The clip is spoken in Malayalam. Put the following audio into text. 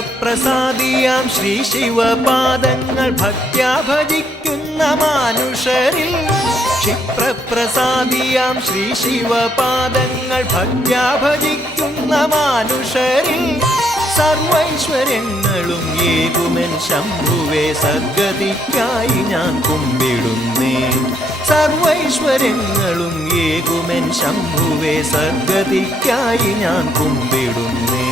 പ്രസാദിയാം ശ്രീ ശിവപാദങ്ങൾ ഭക്ത്യാ ഭജിക്കുന്ന മാനുഷരിൽ. ക്ഷിപ്രപ്രസാദിയാം ശ്രീ ശിവപാദങ്ങൾ ഭക്ത്യാ ഭജിക്കുന്ന മാനുഷരിൽ. സർവൈശ്വര്യങ്ങളും ഏകുമൻ ശംഭുവെ സദ്ഗതിക്കായി ഞാൻ കുമ്പിടുന്നേ. സർവൈശ്വര്യങ്ങളും ഏകുമൻ ശംഭുവെ സദ്ഗതിക്കായി ഞാൻ കുമ്പിടുന്നേ.